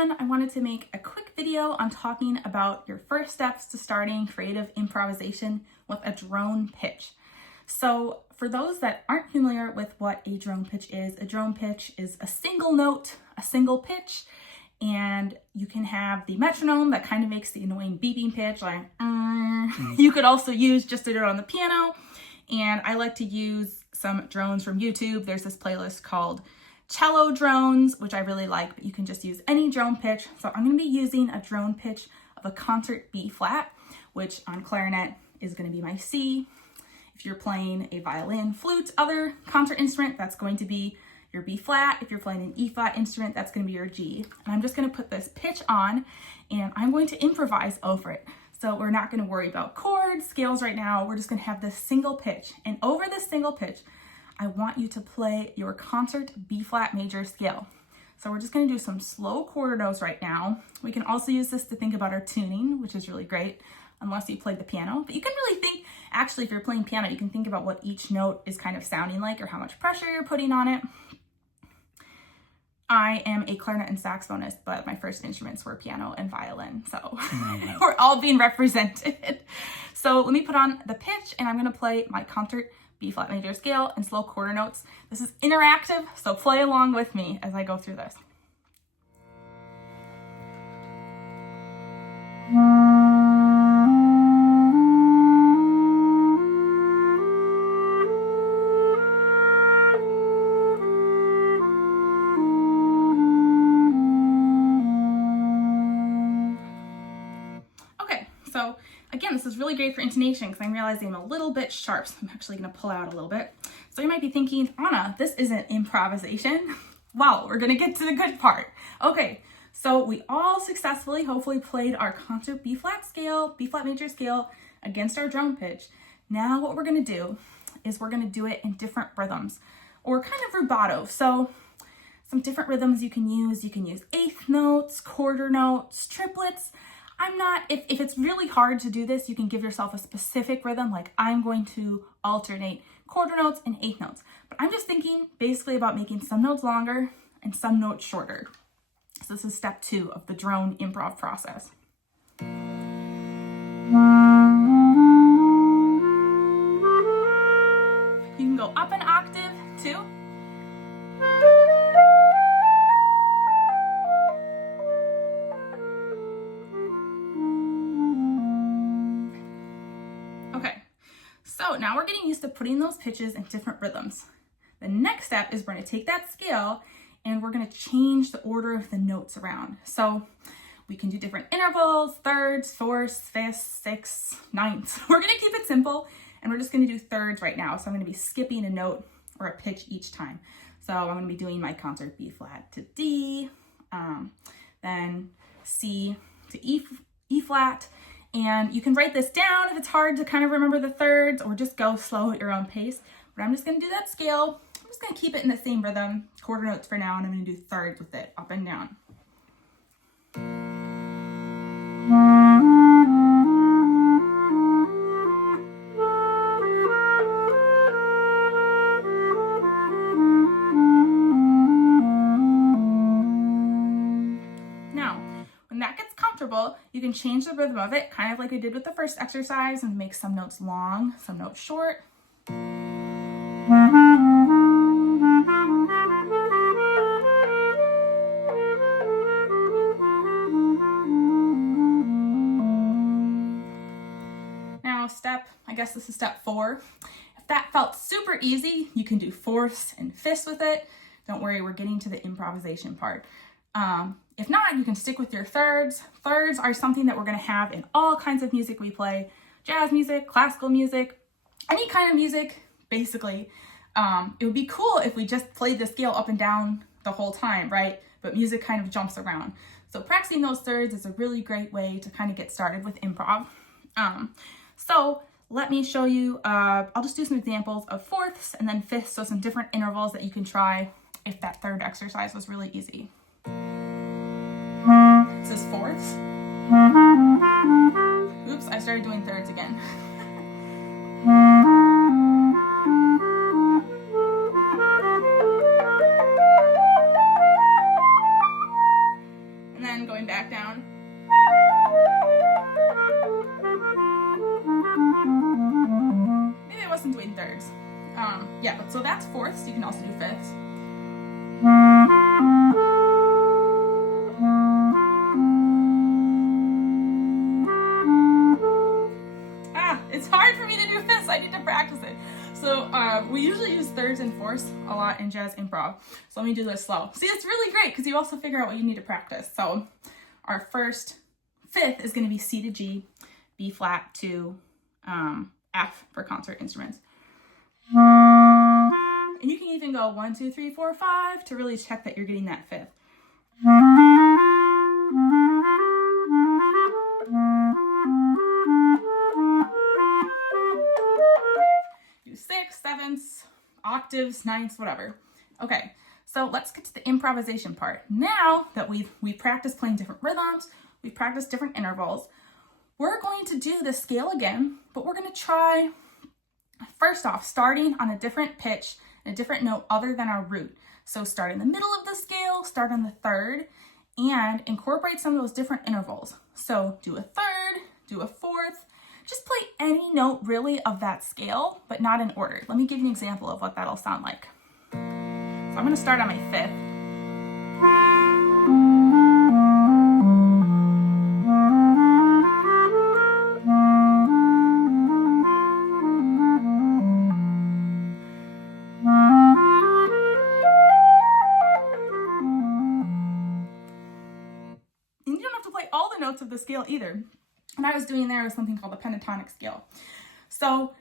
everyone. I wanted to make a quick video on talking about your first steps to starting creative improvisation with a drone pitch. So for those that aren't familiar with what a drone pitch is a single note, a single pitch, and you can have the metronome that kind of makes the annoying beeping pitch, like You could also use just a note on the piano, and I like to use some drones from YouTube. There's this playlist called cello drones, which I really like, but you can just use any drone pitch. So I'm going to be using a drone pitch of a concert B flat, which on clarinet is going to be my C. If you're playing a violin, flute, other concert instrument, that's going to be your B flat. If you're playing an E flat instrument, that's going to be your G. And I'm just going to put this pitch on and I'm going to improvise over it. So we're not going to worry about chords, scales right now. We're just going to have this single pitch. And over this single pitch, I want you to play your concert B flat major scale. So we're just going to do some slow quarter notes right now. We can also use this to think about our tuning, which is really great, unless you played the piano. But you can really think, actually, if you're playing piano, you can think about what each note is kind of sounding like or how much pressure you're putting on it. I am a clarinet and saxophonist, but my first instruments were piano and violin. So we're all being represented. So let me put on the pitch and I'm going to play my concert B flat major scale and slow quarter notes. This is interactive, so play along with me as I go through this. So again, this is really great for intonation because I'm realizing I'm a little bit sharp, so I'm actually going to pull out a little bit. So you might be thinking, Anna, this isn't improvisation. Well, we're going to get to the good part. Okay, so we all successfully, hopefully, played our concert B flat scale, B flat major scale against our drone pitch. Now what we're going to do is we're going to do it in different rhythms or kind of rubato. So some different rhythms you can use. You can use eighth notes, quarter notes, triplets. If it's really hard to do this, you can give yourself a specific rhythm, like I'm going to alternate quarter notes and eighth notes. But I'm just thinking basically about making some notes longer and some notes shorter. So this is step 2 of the drone improv process. You can go up an octave too. So now we're getting used to putting those pitches in different rhythms. The next step is we're going to take that scale and we're going to change the order of the notes around. So we can do different intervals, thirds, fourths, fifths, sixths, ninths. We're going to keep it simple and we're just going to do thirds right now. So I'm going to be skipping a note or a pitch each time. So I'm going to be doing my concert B flat to D, then C to E flat. And you can write this down if it's hard to kind of remember the thirds, or just go slow at your own pace. But I'm just going to do that scale. I'm just going to keep it in the same rhythm, quarter notes for now, and I'm going to do thirds with it, up and down. You can change the rhythm of it, kind of like I did with the first exercise, and make some notes long, some notes short. Now this is step 4. If that felt super easy, you can do fourths and fifths with it. Don't worry, we're getting to the improvisation part. If not, you can stick with your thirds. Thirds are something that we're going to have in all kinds of music we play. Jazz music, classical music, any kind of music, basically. It would be cool if we just played the scale up and down the whole time, right? But music kind of jumps around. So practicing those thirds is a really great way to kind of get started with improv. So let me show you, I'll just do some examples of fourths and then fifths, so some different intervals that you can try if that third exercise was really easy. This is fourths. Oops, I started doing thirds again. And then going back down. Maybe I wasn't doing thirds. Yeah, but so that's fourths. You can also do fifths. It's hard for me to do fifths. I need to practice it. So we usually use thirds and fourths a lot in jazz improv. So let me do this slow. See, it's really great because you also figure out what you need to practice. So our first fifth is going to be C to G, B flat to F for concert instruments. And you can even go 1, 2, 3, 4, 5 to really check that you're getting that fifth. Do 6, 7s, octaves, ninths, whatever. Okay, so let's get to the improvisation part. Now that we've practiced playing different rhythms, we've practiced different intervals, we're going to do the scale again, but we're going to try, first off, starting on a different pitch, a different note other than our root. So start in the middle of the scale, start on the third, and incorporate some of those different intervals. So do a third, do a fourth, just play any note really of that scale, but not in order. Let me give you an example of what that'll sound like. So I'm going to start on my fifth. And you don't have to play all the notes of the scale either. And I was doing there was something called the pentatonic scale. So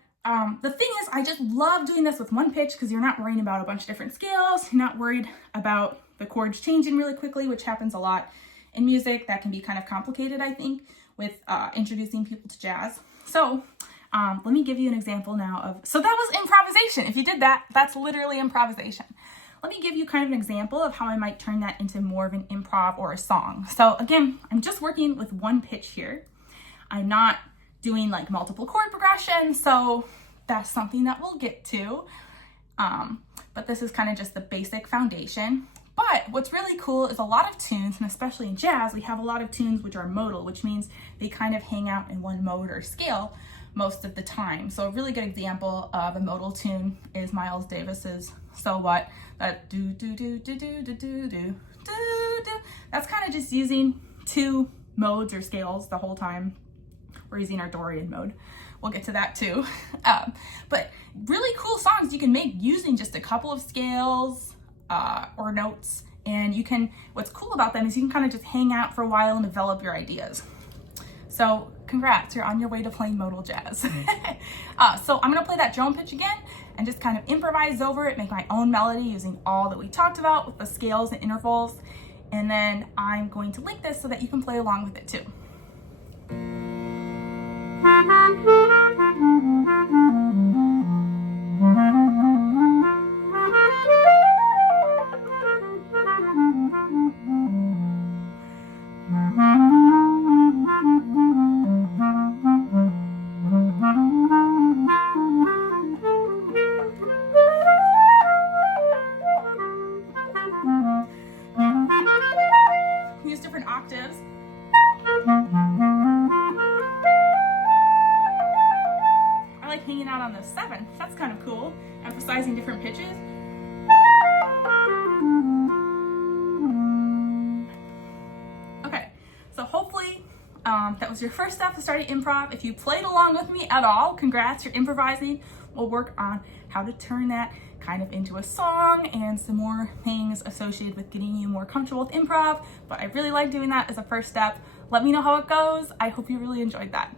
the thing is, I just love doing this with one pitch because you're not worrying about a bunch of different scales. You're not worried about the chords changing really quickly, which happens a lot in music. That can be kind of complicated, I think, with introducing people to jazz. So let me give you an example now of, so that was improvisation. If you did that, that's literally improvisation. Let me give you kind of an example of how I might turn that into more of an improv or a song. So again, I'm just working with one pitch here. I'm not doing like multiple chord progression, so that's something that we'll get to. But this is kind of just the basic foundation. But what's really cool is a lot of tunes, and especially in jazz, we have a lot of tunes which are modal, which means they kind of hang out in one mode or scale most of the time. So a really good example of a modal tune is Miles Davis's So What? That do do do do do do do do do. That's kind of just using two modes or scales the whole time. We're using our Dorian mode. We'll get to that too. But really cool songs you can make using just a couple of scales or notes. And you can, what's cool about them is you can kind of just hang out for a while and develop your ideas. So congrats, you're on your way to playing modal jazz. So I'm gonna play that drone pitch again and just kind of improvise over it, make my own melody using all that we talked about with the scales and intervals. And then I'm going to link this so that you can play along with it too. Use different octaves. I like hanging out on the 7th. That's kind of cool. Emphasizing different pitches. Okay, so hopefully that was your first step to starting improv. If you played along with me at all, congrats, you're improvising. We'll work on how to turn that kind of into a song and some more things associated with getting you more comfortable with improv. But I really like doing that as a first step. Let me know how it goes. I hope you really enjoyed that.